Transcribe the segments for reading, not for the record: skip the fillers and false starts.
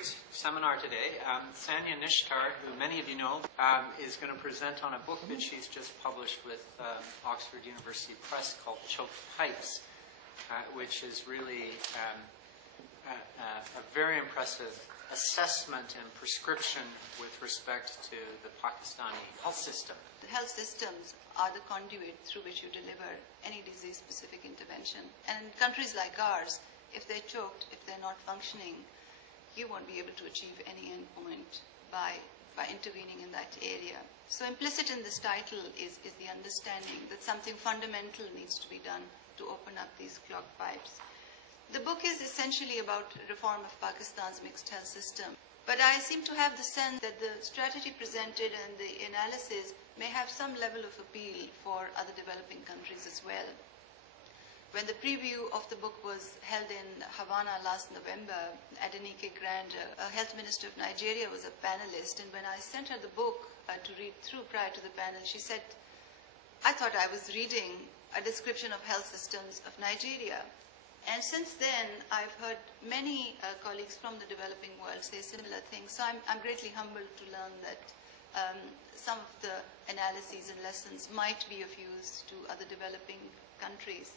great seminar today. Sanya Nishtar, who many of you know, is going to present on a book that she's just published with Oxford University Press called Choked Pipes, which is really a very impressive assessment and prescription with respect to the Pakistani health system. The health systems are the conduit through which you deliver any disease-specific intervention. And in countries like ours, if they're choked, if they're not functioning, you won't be able to achieve any endpoint by intervening in that area. So implicit in this title is the understanding that something fundamental needs to be done to open up these clogged pipes. The book is essentially about reform of Pakistan's mixed health system. But I seem to have the sense that the strategy presented and the analysis may have some level of appeal for other developing countries as well. When the preview of the book was held in Havana last November, Adenike Grande, a health minister of Nigeria, was a panelist. And when I sent her the book to read through prior to the panel, she said, I thought I was reading a description of health systems of Nigeria. And since then, I've heard many colleagues from the developing world say similar things. So I'm greatly humbled to learn that some of the analyses and lessons might be of use to other developing countries.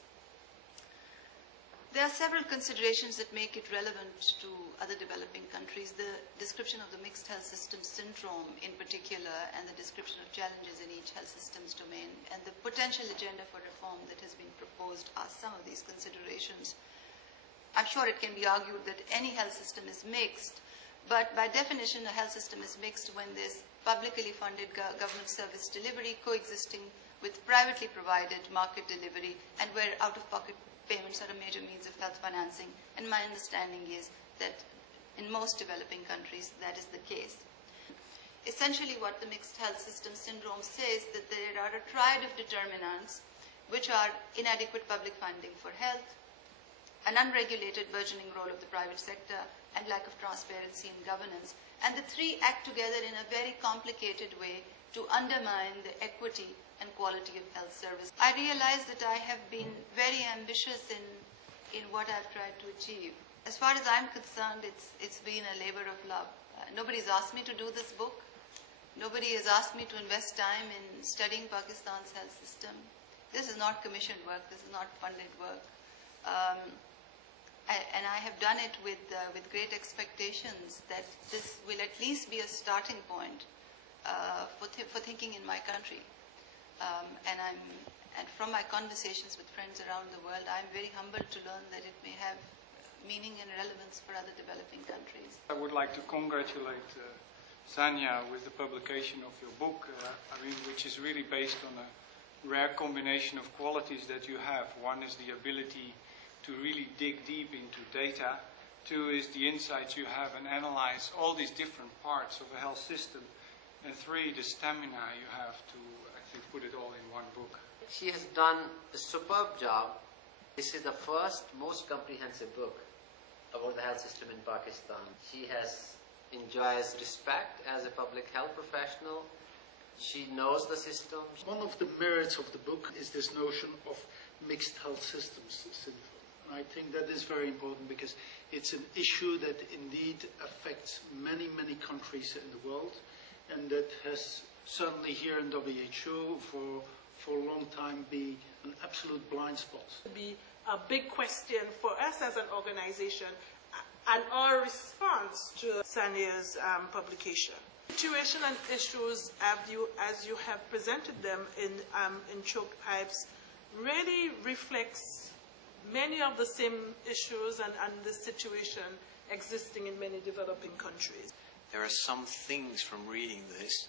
There are several considerations that make it relevant to other developing countries. The description of the mixed health system syndrome in particular, and the description of challenges in each health systems domain, and the potential agenda for reform that has been proposed are some of these considerations. I'm sure it can be argued that any health system is mixed, but by definition a health system is mixed when there's publicly funded government service delivery coexisting with privately provided market delivery, and where out-of-pocket payments are a major means of health financing. And my understanding is that in most developing countries that is the case. Essentially what the mixed health system syndrome says that there are a triad of determinants which are inadequate public funding for health, an unregulated burgeoning role of the private sector, and lack of transparency in governance. And the three act together in a very complicated way to undermine the equity and quality of health service. I realize that I have been very ambitious in what I've tried to achieve. As far as I'm concerned, it's been a labor of love. Nobody's asked me to do this book. Nobody has asked me to invest time in studying Pakistan's health system. This is not commissioned work. This is not funded work. And I have done it with great expectations that this will at least be a starting point for thinking in my country. And from my conversations with friends around the world, I'm very humbled to learn that it may have meaning and relevance for other developing countries. I would like to congratulate Sanya with the publication of your book, which is really based on a rare combination of qualities that you have. One is the ability to really dig deep into data. Two is the insights you have and analyze all these different parts of a health system. And three, the stamina you have to actually put it all in one book. She has done a superb job. This is the first, most comprehensive book about the health system in Pakistan. She enjoys respect as a public health professional. She knows the system. One of the merits of the book is this notion of mixed health systems syndrome. And I think that is very important because it's an issue that indeed affects many, many countries in the world, and that has certainly here in WHO for a long time be an absolute blind spot. Be a big question for us as an organization and our response to Sanya's publication. Situation and issues as you have presented them in Choked Pipes really reflects many of the same issues and the situation existing in many developing countries. There are some things from reading this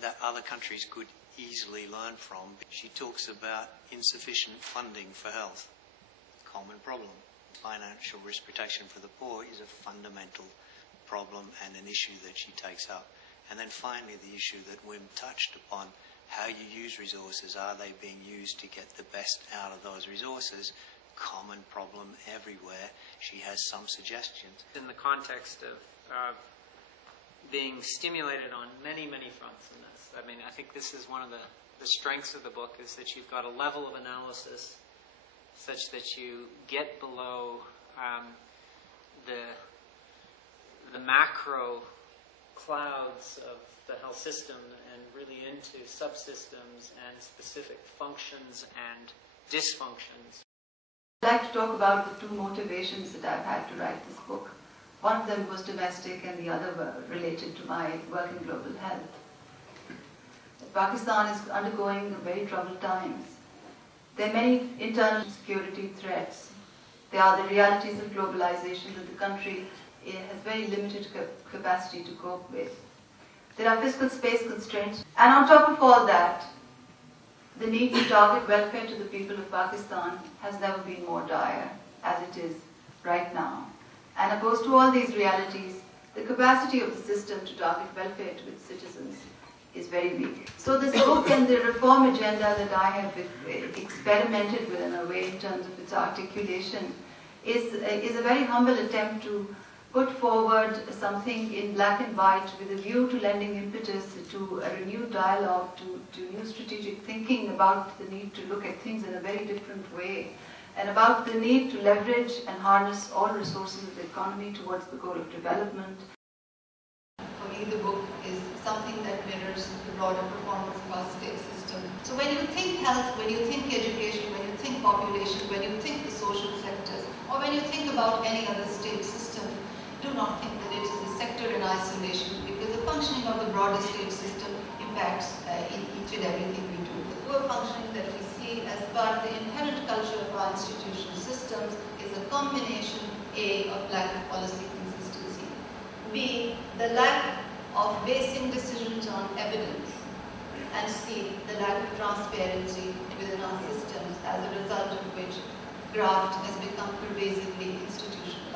that other countries could easily learn from. She talks about insufficient funding for health, common problem. Financial risk protection for the poor is a fundamental problem and an issue that she takes up. And then finally the issue that Wim touched upon, how you use resources, are they being used to get the best out of those resources? Common problem everywhere. She has some suggestions. In the context of being stimulated on many, many fronts in this. I mean, I think this is one of the strengths of the book, is that you've got a level of analysis such that you get below the macro clouds of the health system and really into subsystems and specific functions and dysfunctions. I'd like to talk about the two motivations that I've had to write this book. One of them was domestic and the other were related to my work in global health. Pakistan is undergoing very troubled times. There are many internal security threats. There are the realities of globalization that the country has very limited capacity to cope with. There are fiscal space constraints. And on top of all that, the need to target welfare to the people of Pakistan has never been more dire as it is right now. And opposed to all these realities, the capacity of the system to target welfare to its citizens is very weak. So this book and the reform agenda that I have experimented with in a way in terms of its articulation is a very humble attempt to put forward something in black and white with a view to lending impetus to a renewed dialogue, to new strategic thinking about the need to look at things in a very different way, and about the need to leverage and harness all resources of the economy towards the goal of development. For me, the book is something that mirrors the broader performance of our state system. So when you think health, when you think education, when you think population, when you think the social sectors, or when you think about any other state system, do not think that it is a sector in isolation, because the functioning of the broader state system impacts in each and everything we do. The poor functioning that we see as part of the inherent culture of our institutional systems is a combination, A, of lack of policy consistency, B, the lack of basing decisions on evidence, and C, the lack of transparency within our systems, as a result of which graft has become pervasively institutionalized.